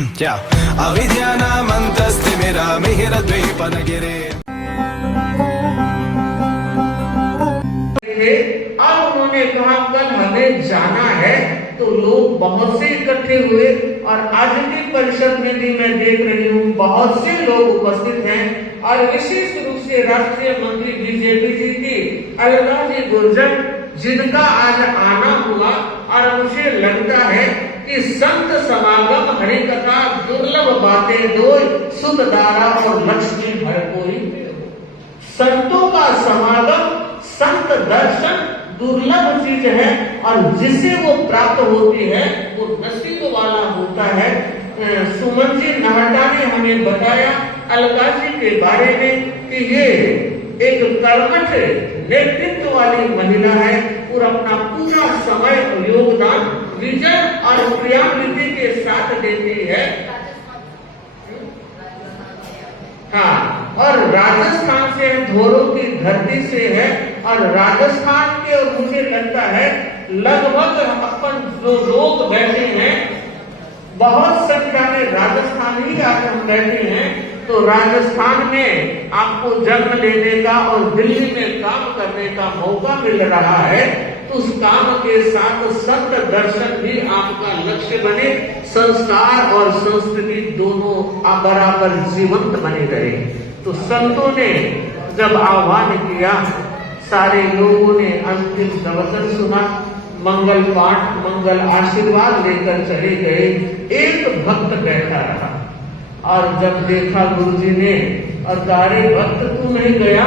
क्या अविद्यानामन्तस्तिमिरामिहिरद्वीपनगिरे अब उन्होंने कहा कल हमें जाना है, तो लोग बहुत से इकट्ठे हुए और आज की परिषद में भी मैं देख रही हूँ बहुत से लोग उपस्थित हैं और विशेष रूप से राष्ट्रीय मंत्री बीजेपी जी की अलका जी गुर्जर जिनका आज आना हुआ और मुझे लगता है कि संत समागम हरि कथा दुर्लभ बातें दो सुत दारा और लक्ष्मी हर कोई। संतों का समागम संत दर्शन दुर्लभ चीज है और जिसे वो प्राप्त होती है वो नसीब वाला होता है। सुमन जी नाहटा ने हमें बताया अलका जी के बारे में कि ये एक कर्मठ नेतृत्व वाली महिला है और अपना पूरा समय योगदान विजन और क्रियान्विति के साथ देती है। हाँ, और राजस्थान से धोरों की धरती से है और राजस्थान के और मुझे लगता है लगभग अपन जो लोग बैठे हैं बहुत संख्या में राजस्थान ही आज हम बैठे हैं, तो राजस्थान में आपको जन्म लेने का और दिल्ली में काम करने का मौका मिल रहा है, तो उस काम के साथ संत दर्शन भी आपका लक्ष्य बने, संस्कार और संस्कृति दोनों बराबर जीवंत बने रहे। तो संतों ने जब आह्वान किया, सारे लोगों ने अंतिम प्रवचन सुना, मंगल पाठ मंगल आशीर्वाद लेकर चले गए। एक भक्त बैठा रहा और जब देखा गुरुजी ने और सारे भक्त तू नहीं गया,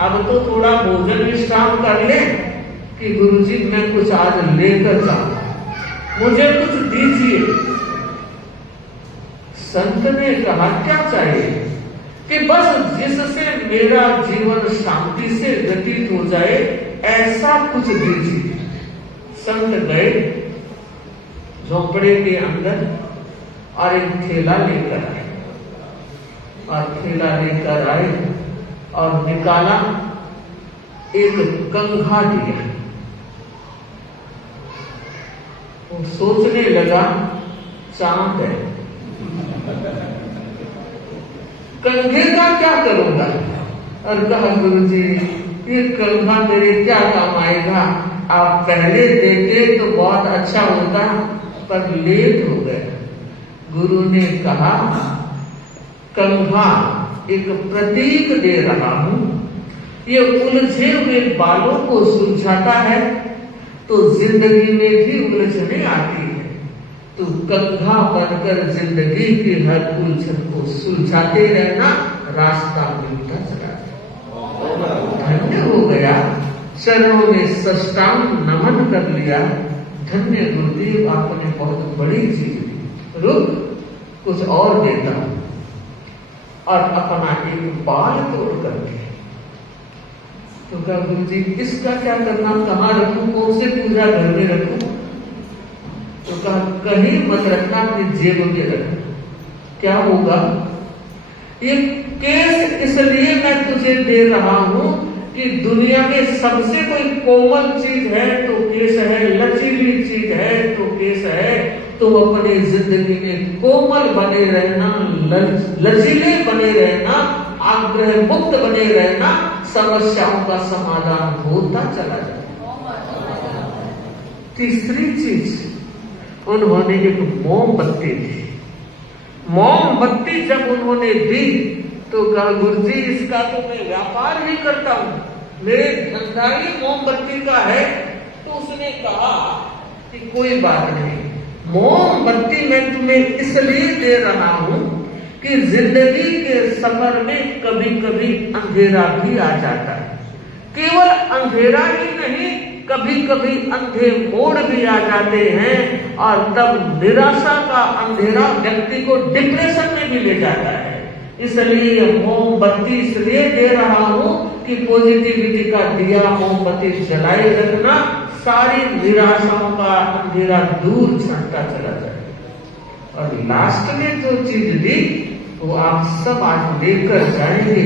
अब तो थोड़ा भोजन विश्राम कर ले कि गुरुजी मैं कुछ आज लेकर जाऊं, मुझे कुछ दीजिए। संत ने कहा क्या चाहिए? कि बस जिससे मेरा जीवन शांति से व्यतीत हो जाए ऐसा कुछ दीजिए। संत गए झोपड़े के अंदर और एक थैला लेकर आए और थैला लेकर आए और निकाला, एक कंघा दिया। वो सोचने लगा चांद है, कंघे का क्या करूंगा? और कहा गुरुजी ये कंघा मेरे क्या काम आएगा, आप पहले देते तो बहुत अच्छा होता पर लेट हो गया। गुरु ने कहा कंघा एक प्रतीक दे रहा हूं, ये उलझे हुए बालों को सुलझाता है तो जिंदगी में भी उलझने आती है। तो कंघा बनकर जिंदगी की हर उलझन को सुलझाते रहना, रास्ता मिलता चला जाए। धन्य हो गया, चरणों में साष्टांग नमन कर लिया। धन्य गुरुदेव, आपने बहुत बड़ी चीज दी, रुक कुछ और देता हूं। और अपना एक बाल तोड़ करके तो कहा गुरुजी इसका क्या करना, कहाँ रखूं, कौन से पूजा घर में रखूं? तो कहा कहीं मत रखना, अपनी जेब में रखना। क्या होगा? ये केस इसलिए मैं तुझे दे रहा हूं कि दुनिया में सबसे कोई कोमल चीज है तो केस है, लचीली चीज है तो केस है। तो अपनी जिंदगी में कोमल बने रहना, लचीले बने रहना, आग्रह मुक्त बने रहना, समस्याओं का समाधान होता चला जाए। तीसरी चीज उन्होंने एक मोमबत्ती दी। मोमबत्ती जब उन्होंने दी तो कहा गुरुजी इसका तो मैं व्यापार भी करता हूं, मेरे धंधा ही मोमबत्ती का है। तो उसने कहा कि कोई बात नहीं, मोमबत्ती मैं तुम्हें इसलिए दे रहा हूं कि जिंदगी के सफर में कभी कभी अंधेरा भी आ जाता है। केवल अंधेरा ही नहीं, कभी कभी अंधे मोड़ भी आ जाते हैं और तब निराशा का अंधेरा व्यक्ति को डिप्रेशन में भी ले जाता है। इसलिए मोमबत्ती इसलिए दे रहा हूं कि पॉजिटिविटी का दिया मोमबत्ती जलाए रखना, सारी निराशाओं का अंधेरा दूर छंटता चला जाए। और लास्ट में जो चीज दी वो आप सब आज लेकर जाएंगे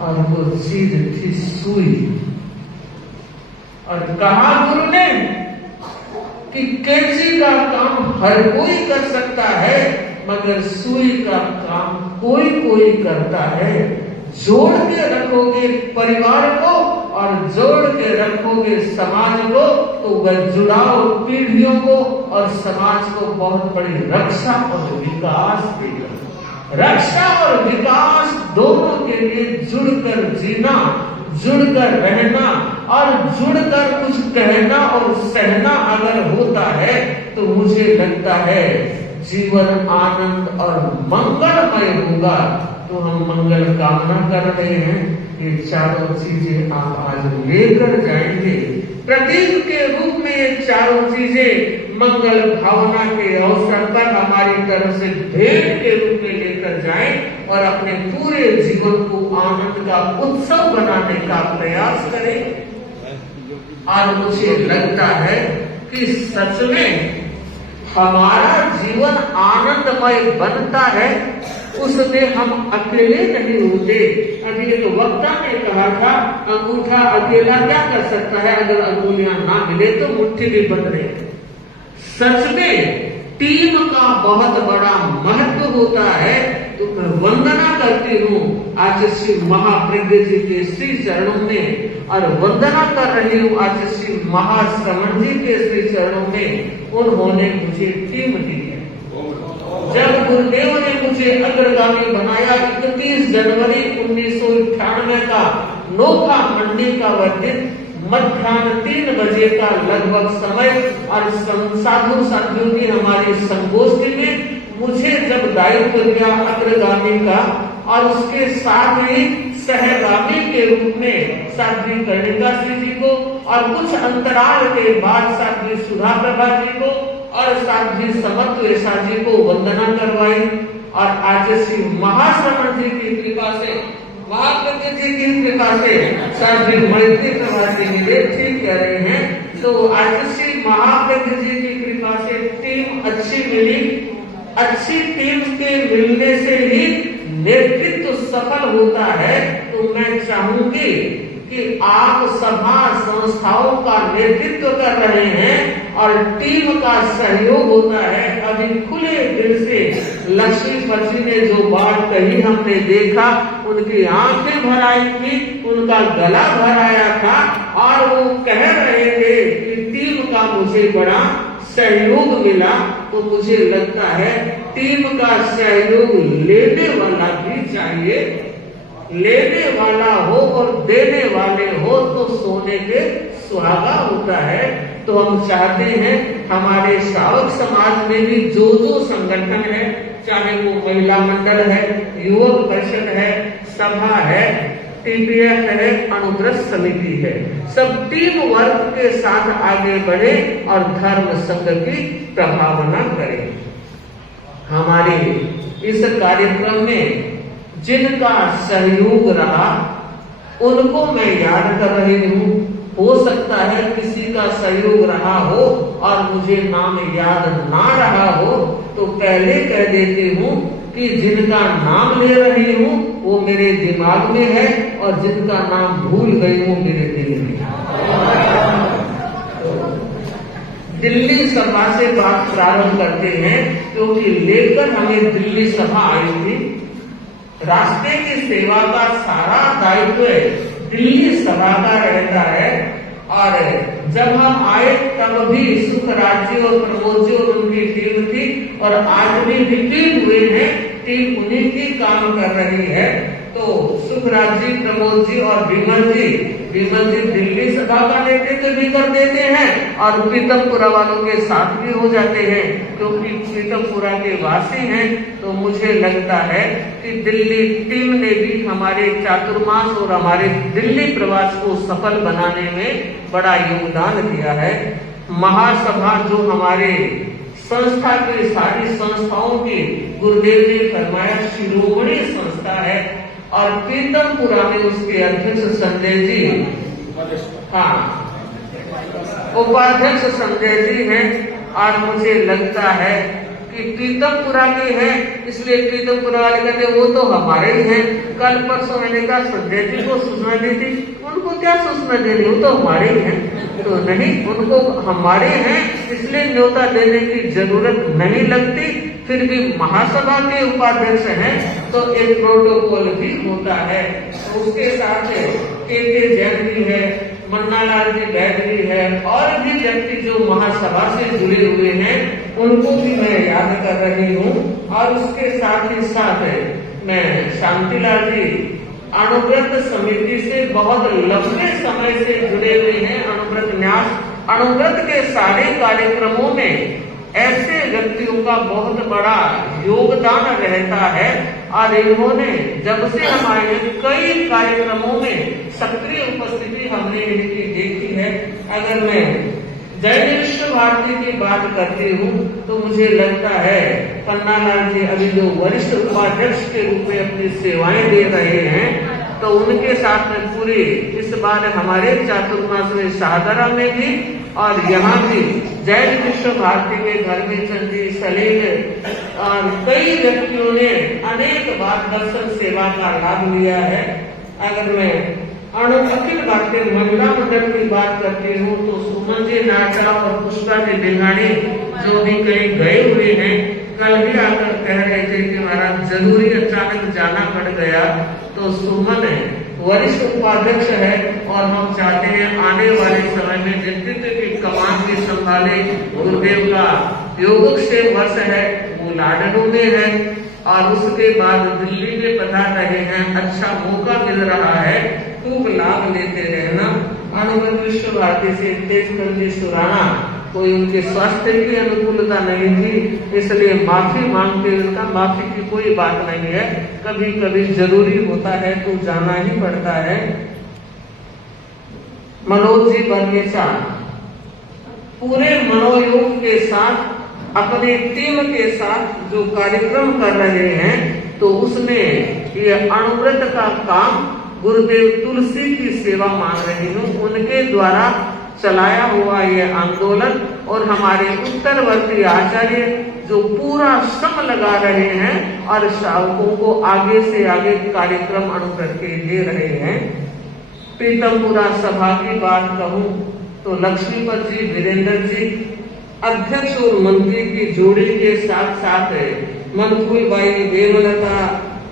और वो चीज थी सुई। और कहा गुरु ने कि कैंची का काम हर कोई कर सकता है, मगर सुई का काम कोई कोई करता है। जोड़ के रखोगे परिवार को और जोड़ के रखोगे समाज को, तो वह जुड़ाव पीढ़ियों को और समाज को बहुत बड़ी रक्षा और विकास देगा। रक्षा और विकास दोनों के लिए जुड़कर जीना, जुड़कर रहना और जुड़कर कुछ कहना और सहना अगर होता है तो मुझे लगता है जीवन आनंद और मंगलमय होगा। तो हम मंगल कामना कर रहे हैं, ये चारों चीजें आप आज लेकर जाएंगे। प्रतीक के रूप में ये चारों चीजें मंगल भावना के अवसर पर हमारी तरफ से भेंट के रूप में लेकर जाएं और अपने पूरे जीवन को आनंद का उत्सव बनाने का प्रयास करें। और मुझे लगता है कि सच में हमारा जीवन आनंदमय बनता है, उसमें हम अकेले नहीं होते। अभी एक वक्ता ने कहा था, अंगूठा अकेला क्या कर सकता है, अगर अंगुलियां ना मिले तो मुट्ठी भी बंद रहे। सच में टीम का बहुत बड़ा महत्व होता है। तो मैं वंदना करती हूँ आचार्य श्री महाप्रज्ञ जी के श्री चरणों में, और वंदना कर रही हूँ आचार्य श्री महाश्रवण जी के श्री चरणों में। उन्होंने मुझे टीम दी है। जब गुरुदेव ने मुझे अग्रगामी बनाया 31 जनवरी 1998 का नोखा मंडी का वह दिन, मध्याह्न 3 बजे का लगभग समय, और साधु साथियों की हमारी संगोष्ठी में मुझे जब दायित्व दिया अग्रगामी का, और उसके साथ ही सहगामी के रूप में साध्वी कर्णिका जी को, और कुछ अंतराल के बाद साध्वी सुधा प्रभा जी को और साध्वी समत्वेशा जी को वंदना करवाई। और आचार्य श्री महाश्रवण जी की कृपा से, महाप्रज्ञ जी की कृपा से साध्वी मैत्री प्रभा जी मिले, ठीक कह रहे हैं। तो आचार्य श्री महाप्रज्ञ जी की कृपा से टीम अच्छी मिली। अच्छी टीम के मिलने से ही नेतृत्व सफल होता है। तो मैं चाहूंगी कि आप सभा संस्थाओं का नेतृत्व कर रहे हैं और टीम का सहयोग होता है। अभी खुले दिल से लक्ष्मीपति ने जो बात कही हमने देखा, उनकी आंखें भर आई थी, उनका गला भर आया था, और वो कह रहे थे कि टीम का मुझे बड़ा सहयोग मिला। तो मुझे लगता है टीम का सहयोग लेने वाला भी चाहिए। लेने वाला हो और देने वाले हो तो सोने के सुहागा होता है। तो हम चाहते हैं हमारे श्रावक समाज में भी जो जो संगठन है, चाहे वो महिला मंडल है, युवक परिषद है, सभा है, टीपीएफ है, अनुग्रह समिति है, सब टीम वर्क के साथ आगे बढ़े और धर्म संघ की प्रभावना करें। हमारे इस कार्यक्रम में जिनका सहयोग रहा उनको मैं याद कर रही हूँ। हो सकता है किसी का सहयोग रहा हो और मुझे नाम याद ना रहा हो, तो पहले कह देती हूँ कि जिनका नाम ले रही हूँ वो मेरे दिमाग में है, और जिनका नाम भूल गई वो मेरे दिल में है। दिल्ली सभा से बात प्रारंभ करते हैं, क्योंकि लेकर हमें दिल्ली सभा आई थी। रास्ते की सेवा का सारा दायित्व दिल्ली सभा का रहता है। और जब हम आए तब भी सुखराज जी और प्रमोद जी और उनकी टीम थी, और आज भी रिपीट हुए हैं, टीम उन्हीं की काम कर रही है। तो सुखराज जी, प्रमोद जी और विमल जी दिल्ली सभा का नेतृत्व भी कर देते हैं और पीतमपुरा वालों के साथ भी हो जाते हैं, क्योंकि पीतमपुरा के वासी हैं। तो मुझे लगता है कि दिल्ली टीम ने भी हमारे चातुर्मास और हमारे दिल्ली प्रवास को सफल बनाने में बड़ा योगदान दिया है। महासभा जो हमारे संस्था की सारी संस्थाओं की गुरुदेव ने फरमाया शिरोमणि संस्था है, और पीतमपुरा में उसके अध्यक्ष संजय जी, हाँ, उपाध्यक्ष संजय जी हैं। और मुझे लगता है कि पीतमपुरा के हैं, इसलिए पीतमपुरा वाले कहते वो तो हमारे ही हैं। कल परसों मैंने कहा संजय जी को सूचना दी थी, उनको क्या सूचना देनी, वो तो हमारे ही हैं। तो नहीं, उनको हमारे हैं इसलिए न्योता देने की जरूरत नहीं लगती। फिर भी महासभा के उपाध्यक्ष हैं तो एक प्रोटोकॉल भी होता है। तो उसके साथ के जैन भी है, मन्नालाल जी बैद भी है, और भी व्यक्ति जो महासभा से जुड़े हुए हैं उनको भी मैं याद कर रही हूँ। और उसके साथ ही साथ मैं शांतिलाल जी अणुव्रत समिति से बहुत लंबे समय से जुड़े हुए हैं। अणुव्रत न्यास, अणुव्रत के सारे कार्यक्रमों में ऐसे व्यक्तियों का बहुत बड़ा योगदान रहता है और इन्होंने जब से हमारे कई कार्यक्रमों में सक्रिय उपस्थिति हमने इनकी देखी है। अगर मैं जैन विश्व भारती की बात करती हूँ तो मुझे लगता है पन्नालाल जी अभी जो वरिष्ठ उपाध्यक्ष के रूप में अपनी सेवाएं दे रहे हैं, तो उनके साथ में पूरी इस बार हमारे चातुर्मास में शाहदरा में भी और यहाँ भी जैन विश्व भारती में धर्मी चंद जी, सलील और कई व्यक्तियों ने अनेक बार दर्शन सेवा का लाभ लिया है। अगर मैं अखिल भारतीय महिला मंडल की बात करती हूँ तो सुमन जी नाटा और पुष्पा जी बेंगाड़ी जो भी कहीं गए हुए हैं, कल भी आकर कह रहे थे कि महाराज जरूरी अचानक जाना पड़ गया। तो सुमन वरिष्ठ उपाध्यक्ष है और हम चाहते हैं आने वाले समय में नेतृत्व की कमान भी संभाले। गुरुदेव का योग से वर्ष है, वो लाडनू में है और उसके बाद दिल्ली में पधार रहे हैं। अच्छा मौका मिल रहा है, खूब लाभ लेते रहना। अणुव्रत विश्व भारती से तेजचंद जी सुराणा कोई उनके स्वास्थ्य की अनुकूलता नहीं थी, इसलिए माफी मांगते उनका, माफी की कोई बात नहीं है, कभी कभी जरूरी होता है तो जाना ही पड़ता है। मनोज जी बर्मेचा पूरे मनोयोग के साथ अपनी टीम के साथ जो कार्यक्रम कर रहे हैं, तो उसमें ये अणुव्रत का काम गुरुदेव तुलसी की सेवा मान रही हूँ, उनके द्वारा चलाया हुआ ये आंदोलन और हमारे उत्तरवर्ती आचार्य जो पूरा श्रम लगा रहे हैं और श्रावकों को आगे से आगे कार्यक्रम अणुव्रत के दे रहे हैं। पीतमपुरा सभा की बात कहूँ तो लक्ष्मीपत जी, वीरेंद्र जी अध्यक्ष और मंत्री की जोड़ी के साथ साथ मनकुल बाई देवलता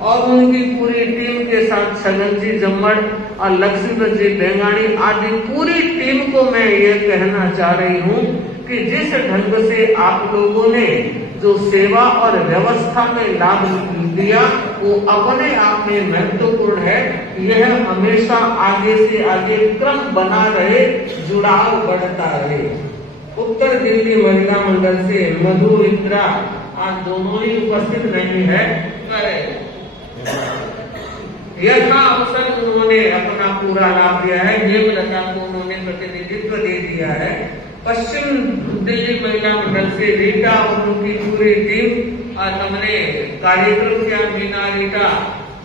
और उनकी पूरी टीम के साथ छगन जी जम्मड़ और लक्ष्मीपत जी बेंगाणी आदि पूरी टीम को मैं ये कहना चाह रही हूँ कि जिस ढंग से आप लोगों ने जो सेवा और व्यवस्था में लाभ दिया वो अपने आप में महत्वपूर्ण है। यह हमेशा आगे से आगे क्रम बना रहे, जुड़ाव बढ़ता रहे। उत्तर दिल्ली महिला मंडल से मधु मित्रा आज दोनों ही उपस्थित नहीं है, यथा अवसर उन्होंने अपना पूरा लाभ दिया है। हेमलता को उन्होंने प्रतिनिधित्व दे दिया है। पश्चिम दिल्ली महिला मंडल से रीटा और उनकी पूरी टीम और हमने कार्यक्रम किया। मीना रीटा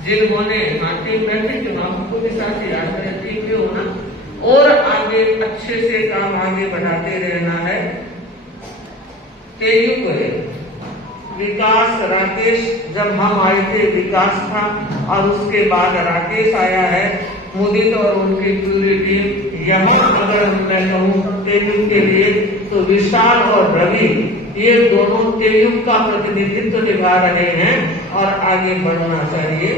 जिन्होंने टीम बैठे चुनाव को भी साथ याद रहती क्यों ना, और आगे अच्छे से काम आगे बढ़ाते रहना है। विकास राकेश, जब हम आए थे विकास था और उसके बाद राकेश आया है। मुदित और उनकी पूरी टीम, यहाँ अगर मैं कहूँ तेलुगु के लिए तो विशाल और रवि ये दोनों तेलुगु का प्रतिनिधित्व निभा रहे हैं और आगे बढ़ना चाहिए।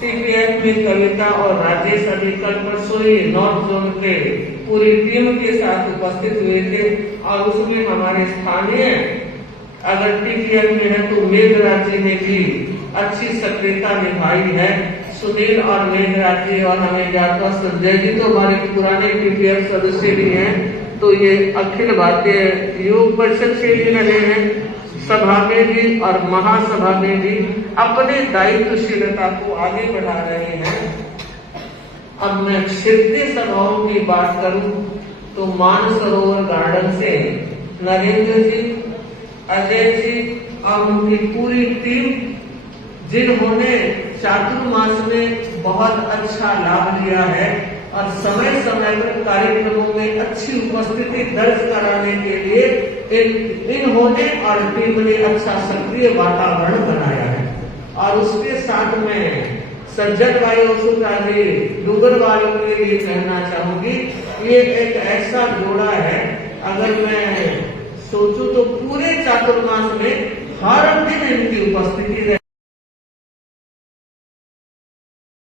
सीपीएफ में कविता और राजेश अभी कल परसों ही नॉर्थ जोन के पूरी टीम के साथ उपस्थित हुए थे और उसमें हमारे स्थानीय अगर टीपीएफ में है तो मेघराज जी ने भी अच्छी सक्रियता निभाई है। सुनील और मेघराज जी और हमें जाता संजय जी तो हमारे पुराने टीपीएफ सदस्य भी हैं, तो ये अखिल भारतीय योग परिषद से भी रहे हैं, सभा में भी और महासभा में भी अपने दायित्वशीलता को आगे बढ़ा रहे हैं। अब मैं क्षेत्रीय सभाओं की बात करूं तो मानसरोवर गार्डन से नरेंद्र जी, अजय जी और उनकी पूरी टीम जिन्होंने चातुर्मास में बहुत अच्छा लाभ लिया है और समय समय पर कार्यक्रमों में अच्छी उपस्थिति दर्ज कराने के लिए इन्होंने और टीम ने अच्छा सक्रिय वातावरण बनाया है। और उसके साथ में सज्जन भाई और डूगर वालों के लिए कहना चाहूंगी, ये एक ऐसा जोड़ा है, अगर मैं सोचूं तो पूरे चातुर्मास में हर दिन इनकी उपस्थिति रहे।